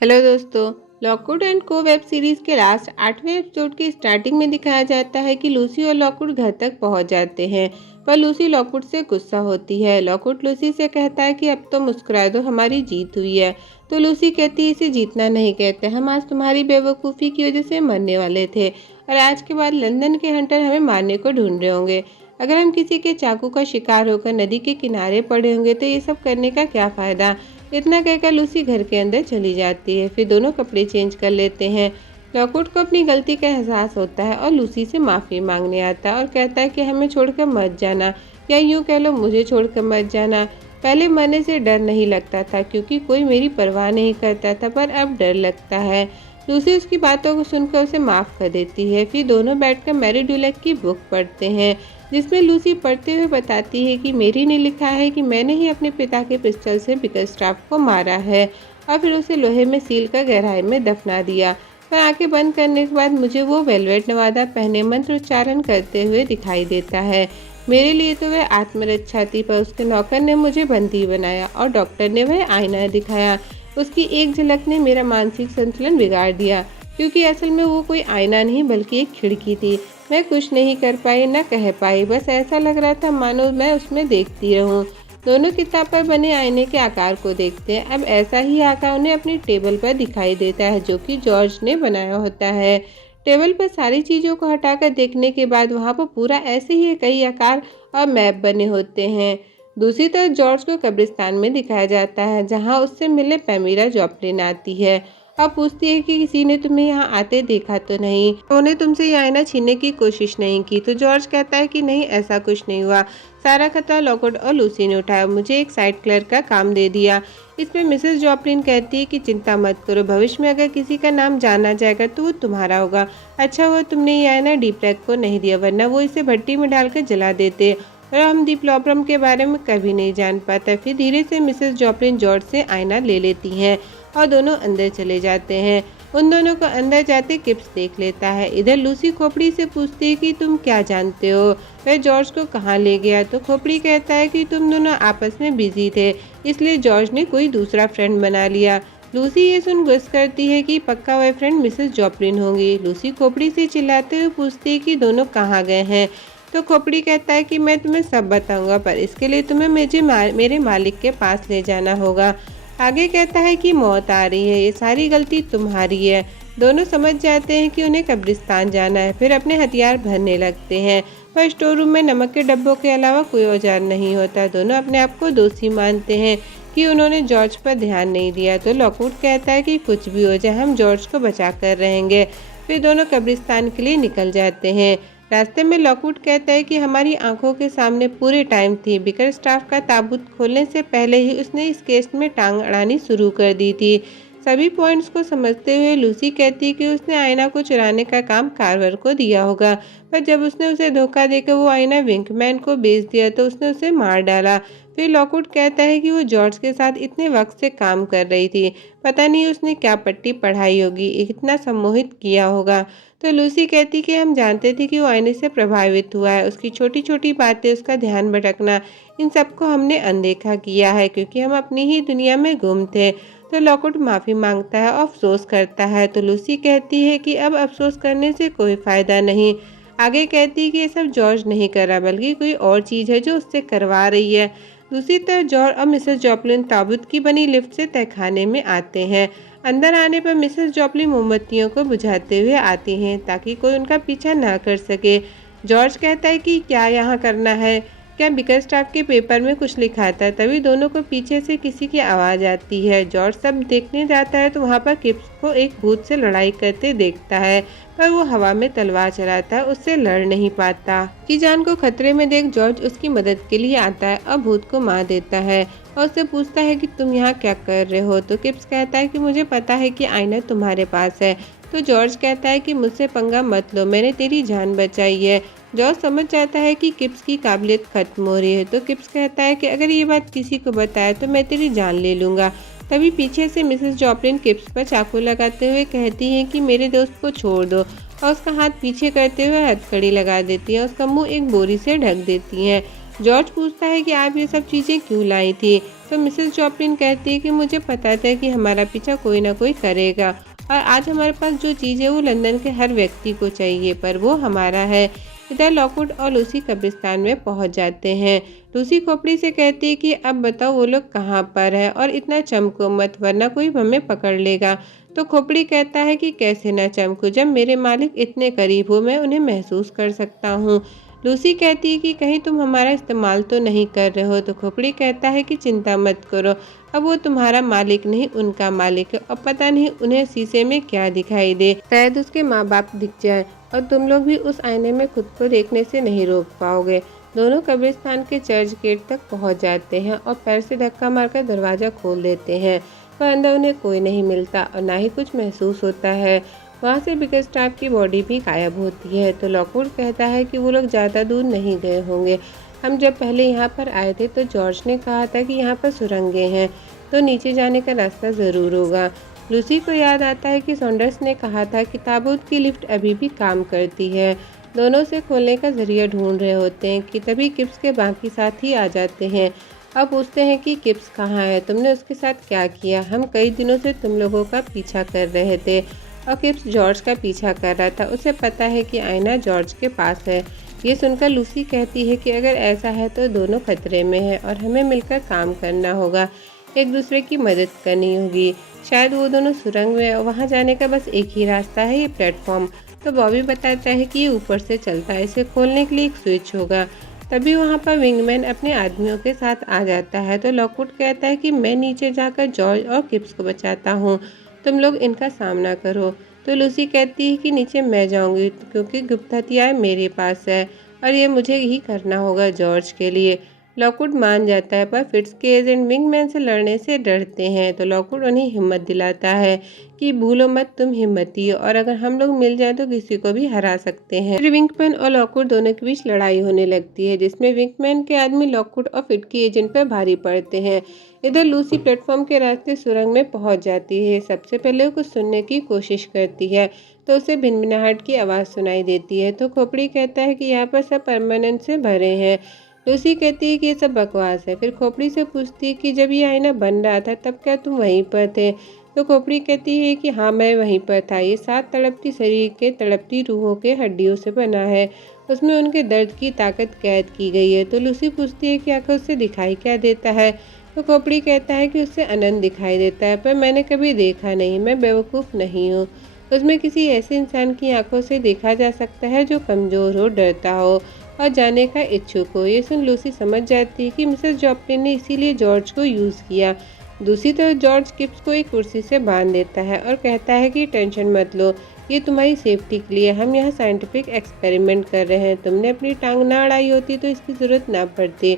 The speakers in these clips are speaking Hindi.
हेलो दोस्तों। लॉकवुड एंड को वेब सीरीज के लास्ट 8वें एपिसोड की स्टार्टिंग में दिखाया जाता है कि लूसी और लॉकवुड घर तक पहुंच जाते हैं, पर लूसी लॉकवुड से गुस्सा होती है। लॉकवुड लूसी से कहता है कि अब तो मुस्कुरा दो, हमारी जीत हुई है। तो लूसी कहती है इसे जीतना नहीं कहते, हम आज तुम्हारी बेवकूफ़ी की वजह से मरने वाले थे और आज के बाद लंदन के हंटर हमें मारने को ढूंढ रहे होंगे। अगर हम किसी के चाकू का शिकार होकर नदी के किनारे पड़े होंगे तो ये सब करने का क्या फ़ायदा। इतना कहकर लूसी घर के अंदर चली जाती है। फिर दोनों कपड़े चेंज कर लेते हैं। लॉकवुड को अपनी गलती का एहसास होता है और लूसी से माफ़ी मांगने आता है और कहता है कि हमें छोड़कर मत जाना, या यूँ कह लो मुझे छोड़कर मत जाना। पहले मरने से डर नहीं लगता था क्योंकि कोई मेरी परवाह नहीं करता था, पर अब डर लगता है। लूसी उसकी बातों को सुनकर उसे माफ़ कर देती है। फिर दोनों बैठकर मैरी डुलेक की बुक पढ़ते हैं, जिसमें लूसी पढ़ते हुए बताती है कि मेरी ने लिखा है कि मैंने ही अपने पिता के पिस्टल से बिकरस्टाफ को मारा है और फिर उसे लोहे में सील कर गहराई में दफना दिया। पर आंखें बंद करने के बाद मुझे वो वेलवेट नवादा पहने मंत्र उच्चारण करते हुए दिखाई देता है। मेरे लिए तो वह आत्मरक्षा थी, पर उसके नौकर ने मुझे बंदी बनाया और डॉक्टर ने वह आईना दिखाया। उसकी एक झलक ने मेरा मानसिक संतुलन बिगाड़ दिया, क्योंकि असल में वो कोई आईना नहीं बल्कि एक खिड़की थी। मैं कुछ नहीं कर पाई, न कह पाई, बस ऐसा लग रहा था मानो मैं उसमें देखती रहूं। दोनों किताब पर बने आईने के आकार को देखते हैं। अब ऐसा ही आकार उन्हें अपनी टेबल पर दिखाई देता है जो कि जॉर्ज ने बनाया होता है। टेबल पर सारी चीज़ों को हटाकर देखने के बाद वहाँ पर पूरा ऐसे ही कई आकार और मैप बने होते हैं। दूसरी तरफ जॉर्ज को कब्रिस्तान में दिखाया जाता है, जहाँ उससे मिले पैमिरा जॉपलिन आती है और पूछती है कि किसी ने तुम्हें यहाँ आते देखा तो नहीं, उन्होंने तुमसे ये आईना छीनने की कोशिश नहीं की। तो जॉर्ज कहता है कि नहीं, ऐसा कुछ नहीं हुआ, सारा खतरा लॉकवुड और लूसी ने उठाया, मुझे एक साइड क्लर्क का काम दे दिया। इसमें मिसेस जॉपलिन कहती है कि चिंता मत करो, भविष्य में अगर किसी का नाम जाना जाएगा तो वो तुम्हारा होगा। अच्छा हुआ तुमने ये आईना डीप्लैक को नहीं दिया, वरना वो इसे भट्टी में डालकर जला देते और हम डिप्लोप्रम के बारे में कभी नहीं जान पाता। फिर धीरे से मिसेस जॉपलिन जॉर्ज से आईना ले लेती हैं और दोनों अंदर चले जाते हैं। उन दोनों को अंदर जाते किप्स देख लेता है। इधर लूसी खोपड़ी से पूछती है कि तुम क्या जानते हो, वह जॉर्ज को कहाँ ले गया। तो खोपड़ी कहता है कि तुम दोनों आपस में बिजी थे, इसलिए जॉर्ज ने कोई दूसरा फ्रेंड बना लिया। लूसी ये सुन गुस्सा करती है कि पक्का वह फ्रेंड मिसेस जॉपलिन होंगी। लूसी खोपड़ी से चिल्लाते हुए पूछती है कि दोनों कहाँ गए हैं। तो खोपड़ी कहता है कि मैं तुम्हें सब बताऊंगा, पर इसके लिए तुम्हें मेरे मालिक के पास ले जाना होगा। आगे कहता है कि मौत आ रही है, ये सारी गलती तुम्हारी है। दोनों समझ जाते हैं कि उन्हें कब्रिस्तान जाना है। फिर अपने हथियार भरने लगते हैं, पर स्टोर रूम में नमक के डब्बों के अलावा कोई औजार नहीं होता। दोनों अपने आप को दोषी मानते हैं कि उन्होंने जॉर्ज पर ध्यान नहीं दिया। तो लॉकवुड कहता है कि कुछ भी हो जाए हम जॉर्ज को बचा कर रहेंगे। फिर दोनों कब्रिस्तान के लिए निकल जाते हैं। रास्ते में लॉकवुड कहता है कि हमारी आंखों के सामने पूरे टाइम थी, बिकरस्टाफ का ताबूत खोलने से पहले ही उसने इस केस में टांग अड़ानी शुरू कर दी थी। सभी पॉइंट्स को समझते हुए लूसी कहती है कि उसने आईना को चुराने का काम कार्वर को दिया होगा, पर जब उसने उसे धोखा देकर वो आईना विंकमैन को बेच दिया तो उसने उसे मार डाला। फिर लॉकवुड कहता है कि वो जॉर्ज के साथ इतने वक्त से काम कर रही थी, पता नहीं उसने क्या पट्टी पढ़ाई होगी, इतना सम्मोहित किया होगा। तो लूसी कहती कि हम जानते थे कि वो आईने से प्रभावित हुआ है, उसकी छोटी छोटी बातें, उसका ध्यान भटकना, इन सबको हमने अनदेखा किया है क्योंकि हम अपनी ही दुनिया में गुम थे। तो लॉकवुड माफ़ी मांगता है और अफसोस करता है। तो लूसी कहती है कि अब अफसोस करने से कोई फ़ायदा नहीं। आगे कहती है कि ये सब जॉर्ज नहीं कर रहा, बल्कि कोई और चीज़ है जो उससे करवा रही है। दूसरी तरफ जॉर्ज और मिसेस जॉपलिन ताबूत की बनी लिफ्ट से तहखाने में आते हैं। अंदर आने पर मिसेस जॉपलिन मोमबत्तियों को बुझाते हुए आती हैं ताकि कोई उनका पीछा ना कर सके। जॉर्ज कहता है कि क्या यहाँ करना है, क्या बिकरस्टाफ के पेपर में कुछ लिखा था। तभी दोनों को पीछे से किसी की आवाज़ आती है। जॉर्ज सब देखने जाता है तो वहाँ पर किप्स को एक भूत से लड़ाई करते देखता है, पर वो हवा में तलवार चलाता है, उससे लड़ नहीं पाता। की जान को खतरे में देख जॉर्ज उसकी मदद के लिए आता है और भूत को मार देता है और उससे पूछता है कि तुम यहाँ क्या कर रहे हो। तो किप्स कहता है कि मुझे पता है कि आईना तुम्हारे पास है। तो जॉर्ज कहता है कि मुझसे पंगा मत लो, मैंने तेरी जान बचाई है। जॉर्ज समझ जाता है कि किप्स की काबिलियत खत्म हो रही है। तो किप्स कहता है कि अगर ये बात किसी को बताए तो मैं तेरी जान ले लूँगा। तभी पीछे से मिसेस जॉपलिन किप्स पर चाकू लगाते हुए कहती है कि मेरे दोस्त को छोड़ दो, और उसका हाथ पीछे करते हुए हथकड़ी लगा देती है और उसका मुंह एक बोरी से ढक देती हैं। जॉर्ज पूछता है कि आप ये सब चीज़ें क्यों लाई थी। तो मिसेस जॉपलिन कहती है कि मुझे पता था कि हमारा पीछा कोई ना कोई करेगा और आज हमारे पास जो चीज़ है वो लंदन के हर व्यक्ति को चाहिए, पर वो हमारा है। इधर लॉकवुड और लूसी कब्रिस्तान में पहुंच जाते हैं। लूसी खोपड़ी से कहती है कि अब बताओ वो लोग कहाँ पर है और इतना चमको मत वरना कोई हमें पकड़ लेगा। तो खोपड़ी कहता है कि कैसे ना चमकूं, जब मेरे मालिक इतने करीब हो मैं उन्हें महसूस कर सकता हूँ। लूसी कहती है कि कहीं तुम हमारा इस्तेमाल तो नहीं कर रहे हो। तो खोपड़ी कहता है कि चिंता मत करो, अब वो तुम्हारा मालिक नहीं उनका मालिक है और पता नहीं उन्हें शीशे में क्या दिखाई दे, शायद उसके माँ बाप दिख जाए और तुम लोग भी उस आईने में खुद को देखने से नहीं रोक पाओगे। दोनों कब्रिस्तान के चर्च गेट तक पहुंच जाते हैं और पैर से धक्का मारकर दरवाज़ा खोल देते हैं, पर अंदर उन्हें कोई नहीं मिलता और ना ही कुछ महसूस होता है। वहाँ से बिगरस्टाफ की बॉडी भी गायब होती है। तो लॉकवुड कहता है कि वो लोग ज़्यादा दूर नहीं गए होंगे। हम जब पहले यहाँ पर आए थे तो जॉर्ज ने कहा था कि यहाँ पर सुरंगें हैं, तो नीचे जाने का रास्ता ज़रूर होगा। लूसी को याद आता है कि सॉन्डर्स ने कहा था कि ताबूत की लिफ्ट अभी भी काम करती है। दोनों से खोलने का जरिया ढूंढ रहे होते हैं कि तभी किप्स के बाकी साथी आ जाते हैं। अब पूछते हैं कि किप्स कहाँ है, तुमने उसके साथ क्या किया? हम कई दिनों से तुम लोगों का पीछा कर रहे थे। और किप्स जॉर्ज का पीछा कर रहा था, उसे पता है कि आईना जॉर्ज के पास है। ये सुनकर लूसी कहती है कि अगर ऐसा है तो दोनों खतरे में हैं और हमें मिलकर काम करना होगा, एक दूसरे की मदद करनी होगी। शायद वो दोनों सुरंग में, वहाँ जाने का बस एक ही रास्ता है, ये प्लेटफॉर्म। तो बॉबी बताता है कि ये ऊपर से चलता है, इसे खोलने के लिए एक स्विच होगा। तभी वहाँ पर विंगमैन अपने आदमियों के साथ आ जाता है। तो लॉकवुड कहता है कि मैं नीचे जाकर जॉर्ज और किप्स को बचाता हूँ, तुम लोग इनका सामना करो। तो लूसी कहती है कि नीचे मैं जाऊंगी क्योंकि गुप्त हथियार मेरे पास है और ये मुझे ही करना होगा जॉर्ज के लिए। लॉकवुड मान जाता है, पर फिट्स के एजेंट विंगमैन से लड़ने से डरते हैं। तो लॉकवुड उन्हें हिम्मत दिलाता है कि भूलो मत, तुम हिम्मती हो और अगर हम लोग मिल जाए तो किसी को भी हरा सकते हैं। फिर विंगमैन और लॉकवुड दोनों के बीच लड़ाई होने लगती है, जिसमें विंगमैन के आदमी लॉकवुड और फिट की एजेंट पर भारी पड़ते हैं। इधर लूसी प्लेटफॉर्म के रास्ते सुरंग में पहुंच जाती है। सबसे पहले वो कुछ सुनने की कोशिश करती है तो उसे भिनभिनाहट की आवाज़ सुनाई देती है। तो खोपड़ी कहता है कि यहाँ पर सब परमानेंट से भरे हैं। लूसी कहती है कि ये सब बकवास है। फिर खोपड़ी से पूछती है कि जब ये आईना बन रहा था तब क्या तुम वहीं पर थे? तो खोपड़ी कहती है कि हाँ, मैं वहीं पर था। ये 7 तड़पती शरीर के तड़पती रूहों के हड्डियों से बना है, उसमें उनके दर्द की ताकत कैद की गई है। तो लूसी पूछती है कि आखिर उससे दिखाई क्या देता है? तो खोपड़ी कहता है कि उससे आनंद दिखाई देता है, पर मैंने कभी देखा नहीं, मैं बेवकूफ़ नहीं हूँ। उसमें किसी ऐसे इंसान की आंखों से देखा जा सकता है जो कमज़ोर हो, डरता हो और जाने का इच्छुक हो। ये सुन लूसी समझ जाती है कि मिसेस जॉपलिन ने इसीलिए जॉर्ज को यूज़ किया। दूसरी तरफ जॉर्ज किप्स को एक कुर्सी से बांध देता है और कहता है कि टेंशन मत लो, ये तुम्हारी सेफ्टी के लिए, हम यहाँ साइंटिफिक एक्सपेरिमेंट कर रहे हैं। तुमने अपनी टांग ना अड़ाई होती तो इसकी ज़रूरत ना पड़ती।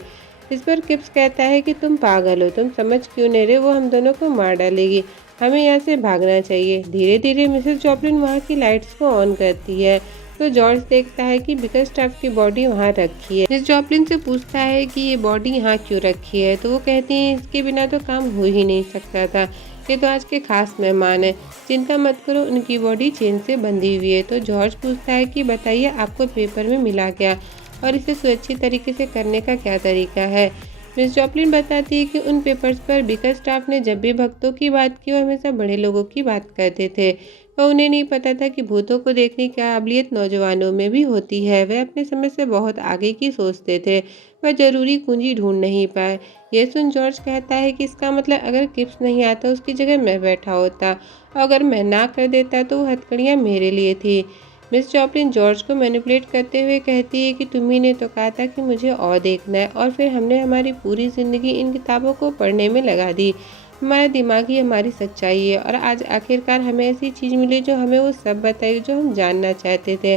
इस पर किप्स कहता है कि तुम पागल हो, तुम समझ क्यों नहीं रहे, वो हम दोनों को मार डालेगी, हमें यहाँ से भागना चाहिए। धीरे धीरे मिसेस जॉपलिन वहाँ की लाइट्स को ऑन करती है तो जॉर्ज देखता है कि बिगरस्टाफ की बॉडी वहाँ रखी है। मिस जॉपलिन से पूछता है कि ये बॉडी यहाँ क्यों रखी है, तो वो कहती है इसके बिना तो काम हो ही नहीं सकता था, ये तो आज के खास मेहमान है, चिंता मत करो, उनकी बॉडी चेन से बंधी हुई है। तो जॉर्ज पूछता है कि बताइए आपको पेपर में मिला क्या और इसे सुरक्षित तरीके से करने का क्या तरीका है। मिस जॉपलिन बताती है कि उन पेपर्स पर बिगरस्टाफ ने जब भी भक्तों की बात की वो हमेशा बड़े लोगों की बात करते थे, पर उन्हें नहीं पता था कि भूतों को देखने की काबिलियत नौजवानों में भी होती है। वे अपने समय से बहुत आगे की सोचते थे, पर जरूरी कुंजी ढूंढ नहीं पाए। यह सुन जॉर्ज कहता है कि इसका मतलब अगर किप्स नहीं आता उसकी जगह मैं बैठा होता और अगर मैं ना कर देता तो वो हथकड़ियाँ मेरे लिए थी। मिस जॉपलिन जॉर्ज को मैनिपुलेट करते हुए कहती है कि तुम्ही ने तो कहा था कि मुझे और देखना है और फिर हमने हमारी पूरी ज़िंदगी इन किताबों को पढ़ने में लगा दी। हमारा दिमाग ही हमारी सच्चाई है और आज आखिरकार हमें ऐसी चीज़ मिली जो हमें वो सब बताएगी जो हम जानना चाहते थे,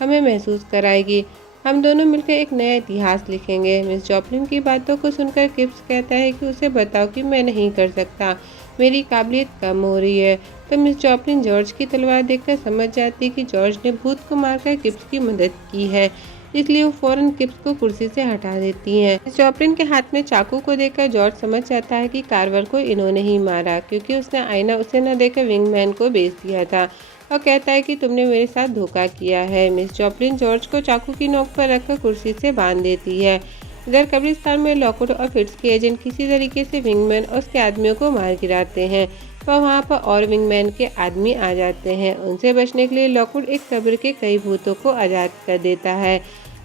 हमें महसूस कराएगी। हम दोनों मिलकर एक नया इतिहास लिखेंगे। मिस जॉपलिन की बातों को सुनकर किप्स कहता है कि उसे बताओ कि मैं नहीं कर सकता, मेरी काबिलियत कम हो रही है। तो मिस जॉपलिन जॉर्ज की तलवार देखकर समझ जाती है कि जॉर्ज ने भूत को मारकर किप्स की मदद की है, इसलिए वो फौरन किप्स को कुर्सी से हटा देती हैं। मिस जॉपलिन के हाथ में चाकू को देखकर जॉर्ज समझ जाता है कि कार्वर को इन्होंने ही मारा, क्योंकि उसने आईना उसे न देकर विंगमैन को बेच दिया था और कहता है कि तुमने मेरे साथ धोखा किया है। मिस जॉपलिन जॉर्ज को चाकू की नोक पर रखकर कुर्सी से बांध देती है। इधर कब्रिस्तान में लॉकवुड और फिट्स के एजेंट किसी तरीके से विंगमैन और उसके आदमियों को मार गिराते हैं, पर वहाँ पर और विंगमैन के आदमी आ जाते हैं। उनसे बचने के लिए लॉकवुड एक कब्र के कई भूतों को आज़ाद कर देता है।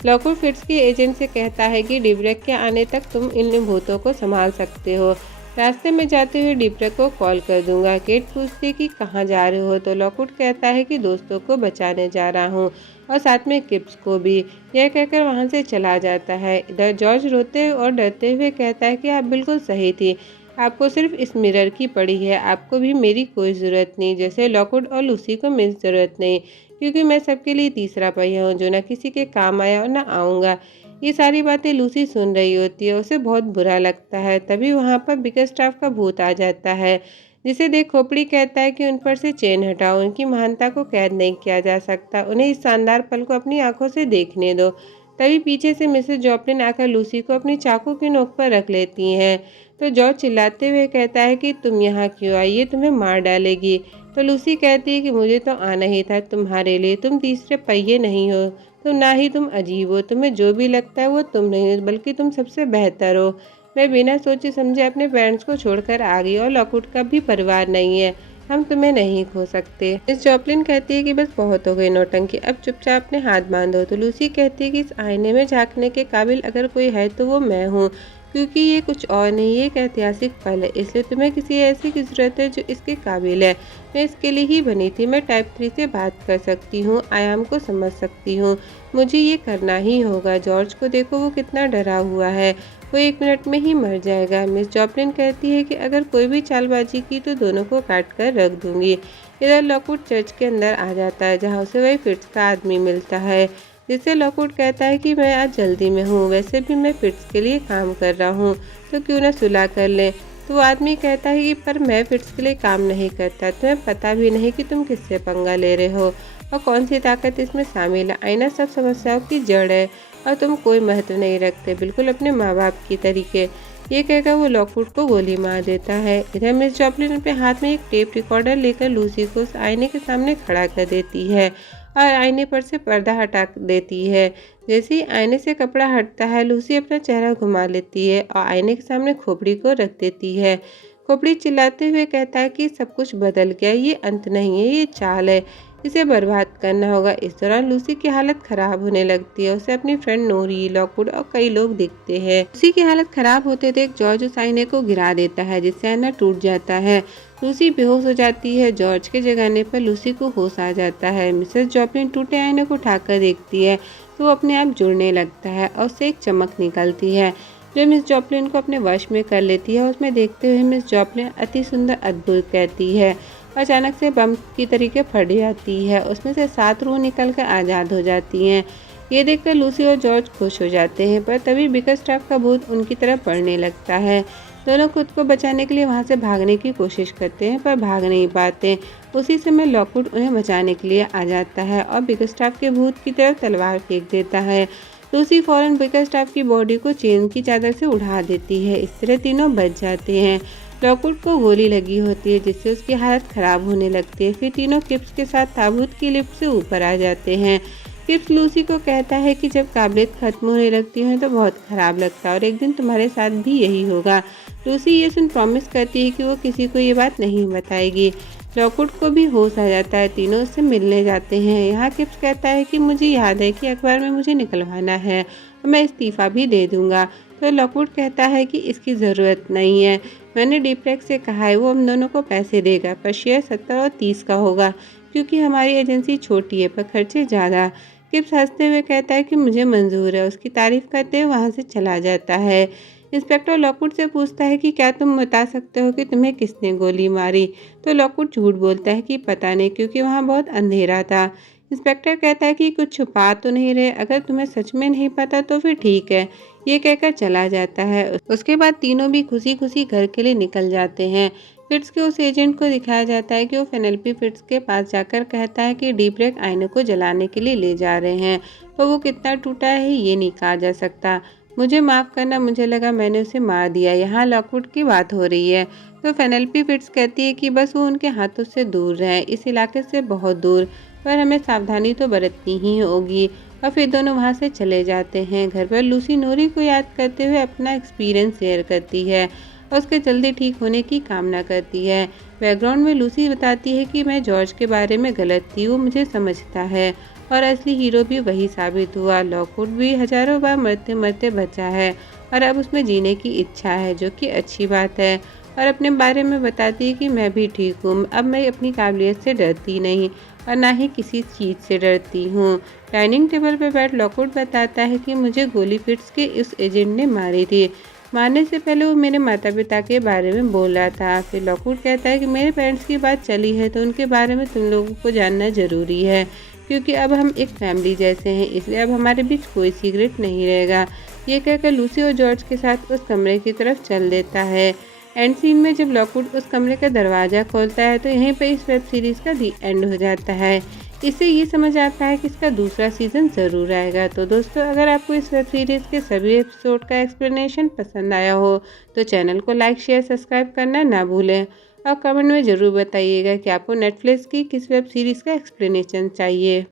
लॉकवुड फिट्स के एजेंट से कहता है कि डिब्रेक के आने तक तुम इन भूतों को संभाल सकते हो। रास्ते में जाते हुए डिब्रेक को कॉल कर दूंगा। केट पूछती कि कहाँ जा रहे हो, तो लॉकवुड कहता है कि दोस्तों को बचाने जा रहा हूँ और साथ में किप्स को भी। यह कहकर वहाँ से चला जाता है। इधर जॉर्ज रोते और डरते हुए कहता है कि आप बिल्कुल सही थी, आपको सिर्फ इस मिरर की पड़ी है, आपको भी मेरी कोई ज़रूरत नहीं, जैसे लॉकवुड और लूसी को मेरी ज़रूरत नहीं, क्योंकि मैं सबके लिए तीसरा पहिया हूँ जो ना किसी के काम आया और ना आऊँगा। ये सारी बातें लूसी सुन रही होती है, उसे बहुत बुरा लगता है। तभी वहाँ पर बिगरस्टाफ का भूत आ जाता है, जिसे देख खोपड़ी कहता है कि उन पर से चेन हटाओ, उनकी महानता को कैद नहीं किया जा सकता, उन्हें इस शानदार पल को अपनी आंखों से देखने दो। तभी पीछे से मिसेस जॉपलिन आकर लूसी को अपनी चाकू की नोक पर रख लेती हैं। तो जॉर्ज चिल्लाते हुए कहता है कि तुम यहाँ क्यों आई, ये तुम्हें मार डालेगी। तो लूसी कहती है कि मुझे तो आना ही था तुम्हारे लिए, तुम तीसरे पहिए नहीं हो, तो ना ही तुम अजीब हो, तुम्हें जो भी लगता है वो तुम नहीं हो, बल्कि तुम सबसे बेहतर हो। मैं बिना सोचे समझे अपने पेरेंट्स को छोड़कर आ गई और लॉकवुड का भी परिवार नहीं है, हम तुम्हें नहीं खो सकते। मिस जॉपलिन कहती है कि बस बहुत हो गई नौटंकी, अब चुपचाप अपने हाथ बांधो। तो लूसी कहती है कि इस आईने में झांकने के काबिल अगर कोई है तो वो मैं हूँ, क्योंकि ये कुछ और नहीं, ये एक ऐतिहासिक पल है, इसलिए तुम्हें किसी ऐसी की ज़रूरत है जो इसके काबिल है। मैं इसके लिए ही बनी थी, मैं टाइप 3 से बात कर सकती हूँ, आयाम को समझ सकती हूँ, मुझे ये करना ही होगा। जॉर्ज को देखो, वो कितना डरा हुआ है, वो 1 मिनट में ही मर जाएगा। मिस जॉपलिन कहती है कि अगर कोई भी चालबाजी की तो दोनों को काट कर रख दूंगी। इधर लॉकवुड चर्च के अंदर आ जाता है, जहाँ उसे वही फिट्स का आदमी मिलता है, जिससे लॉकवुड कहता है कि मैं आज जल्दी में हूँ, वैसे भी मैं फिट्स के लिए काम कर रहा हूँ, तो क्यों ना सुलह कर लें। तो वो आदमी कहता है कि पर मैं फिट्स के लिए काम नहीं करता, तुम्हें पता भी नहीं कि तुम किससे पंगा ले रहे हो और कौन सी ताकत इसमें शामिल है। आईना सब समस्याओं की जड़ है और तुम कोई महत्व नहीं रखते, बिल्कुल अपने माँ बाप की तरीके। ये कहकर वो लॉकवुड को गोली मार देता है। इधर मिस जॉपलिन अपने हाथ में एक टेप रिकॉर्डर लेकर लूसी को उस आईने के सामने खड़ा कर देती है और आईने पर से पर्दा हटा देती है। जैसे ही आईने से कपड़ा हटता है, लूसी अपना चेहरा घुमा लेती है और आईने के सामने खोपड़ी को रख देती है। खोपड़ी चिल्लाते हुए कहता है कि सब कुछ बदल गया, ये अंत नहीं है, ये चाल है, इसे बर्बाद करना होगा। इस दौरान लूसी की हालत खराब होने लगती है, उसे अपनी फ्रेंड नोरी, लॉकवुड और कई लोग दिखते हैं। लूसी की हालत खराब होते देख जॉर्ज उस आईने को गिरा देता है, जिससे आईना टूट जाता है। लूसी बेहोश हो जाती है। जॉर्ज के जगाने पर लूसी को होश आ जाता है। मिसेस जॉपलिन टूटे आईने को उठाकर देखती है तो वो अपने आप जुड़ने लगता है और उससे एक चमक निकलती है, जो मिस जॉपलिन को अपने वश में कर लेती है। उसमें देखते हुए मिस जॉपलिन अति सुंदर अद्भुत कहती है। अचानक से बम की तरीके फट जाती है, उसमें से 7 रूह निकलकर आज़ाद हो जाती हैं। ये देखकर लूसी और जॉर्ज खुश हो जाते हैं, पर तभी बिगरस्टाफ का भूत उनकी तरफ बढ़ने लगता है। दोनों खुद को बचाने के लिए वहाँ से भागने की कोशिश करते हैं, पर भाग नहीं पाते। उसी समय लॉकवुड उन्हें बचाने के लिए आ जाता है और बिगरस्टाफ के भूत की तरफ तलवार फेंक देता है। लूसी फौरन बिगरस्टाफ की बॉडी को चेन की चादर से उड़ा देती है। इस तरह तीनों बच जाते हैं। लॉकवुड को गोली लगी होती है, जिससे उसकी हालत खराब होने लगती है। फिर तीनों किप्स के साथ ताबूत की लिफ्ट से ऊपर आ जाते हैं। किप्स लूसी को कहता है कि जब काबिलियत खत्म होने लगती है तो बहुत खराब लगता है और एक दिन तुम्हारे साथ भी यही होगा। लूसी ये सुन प्रॉमिस करती है कि वो किसी को ये बात नहीं बताएगी। लॉकवुड को भी होश आ जाता है, तीनों उससे मिलने जाते हैं। यहाँ किप्स कहता है कि मुझे याद है कि अखबार में मुझे निकलवाना है और मैं इस्तीफ़ा भी दे दूँगा। तो लॉकवुड कहता है कि इसकी ज़रूरत नहीं है, मैंने डिप्रेक से कहा है, वो हम दोनों को पैसे देगा, पर शेयर 70 और 30 का होगा, क्योंकि हमारी एजेंसी छोटी है पर खर्चे ज़्यादा। किप्स हंसते हुए कहता है कि मुझे मंजूर है। उसकी तारीफ करते हुए वहाँ से चला जाता है। इंस्पेक्टर लॉकवुड से पूछता है कि क्या तुम बता सकते हो कि तुम्हें किसने गोली मारी। तो लॉकवुड झूठ बोलता है कि पता नहीं, क्योंकि वहाँ बहुत अंधेरा था। इंस्पेक्टर कहता है कि कुछ छुपा तो नहीं रहे, अगर तुम्हें सच में नहीं पता तो फिर ठीक है। ये कहकर चला जाता है। उसके बाद तीनों भी खुशी खुशी घर के लिए निकल जाते हैं। फिट्स के उस एजेंट को दिखाया जाता है कि वो फेनेलोपी फिट्स के पास जाकर कहता है कि डिब्रेक आईने को जलाने के लिए ले जा रहे हैं, पर वो कितना टूटा है ये नहीं कहा जा सकता। मुझे माफ़ करना, मुझे लगा मैंने उसे मार दिया। यहाँ लॉकवुड की बात हो रही है। तो फेनेलोपी फिट्स कहती है कि बस वो उनके हाथों से दूर रहें, इस इलाके से बहुत दूर। पर हमें सावधानी तो बरतनी ही होगी। और फिर दोनों वहाँ से चले जाते हैं। घर पर लूसी नूरी को याद करते हुए अपना एक्सपीरियंस शेयर करती है और उसके जल्दी ठीक होने की कामना करती है। बैकग्राउंड में लूसी बताती है कि मैं जॉर्ज के बारे में गलत थी, वो मुझे समझता है और असली हीरो भी वही साबित हुआ। लॉकवुड भी हजारों बार मरते मरते बचा है और अब उसमें जीने की इच्छा है, जो कि अच्छी बात है। और अपने बारे में बताती है कि मैं भी ठीक हूँ, अब मैं अपनी काबिलियत से डरती नहीं और ना ही किसी चीज़ से डरती हूँ। डाइनिंग टेबल पर बैठ लॉकवुड बताता है कि मुझे गोली फिट्स के उस एजेंट ने मारी थी। मारने से पहले वो मेरे माता पिता के बारे में बोल रहा था। फिर लॉकवुड कहता है कि मेरे पेरेंट्स की बात चली है तो उनके बारे में तुम लोगों को जानना ज़रूरी है, क्योंकि अब हम एक फैमिली जैसे हैं, इसलिए अब हमारे बीच कोई सीक्रेट नहीं रहेगा। ये कहकर लूसी और जॉर्ज के साथ उस कमरे की तरफ चल देता है। एंड सीन में जब लॉकवुड उस कमरे का दरवाज़ा खोलता है तो यहीं पर इस वेब सीरीज़ का दी एंड हो जाता है। इससे ये समझ आता है कि इसका दूसरा सीज़न ज़रूर आएगा। तो दोस्तों, अगर आपको इस वेब सीरीज़ के सभी एपिसोड का एक्सप्लेनेशन पसंद आया हो तो चैनल को लाइक शेयर सब्सक्राइब करना ना भूलें और कमेंट में ज़रूर बताइएगा कि आपको नेटफ्लिक्स की किस वेब सीरीज़ का एक्सप्लेनेशन चाहिए।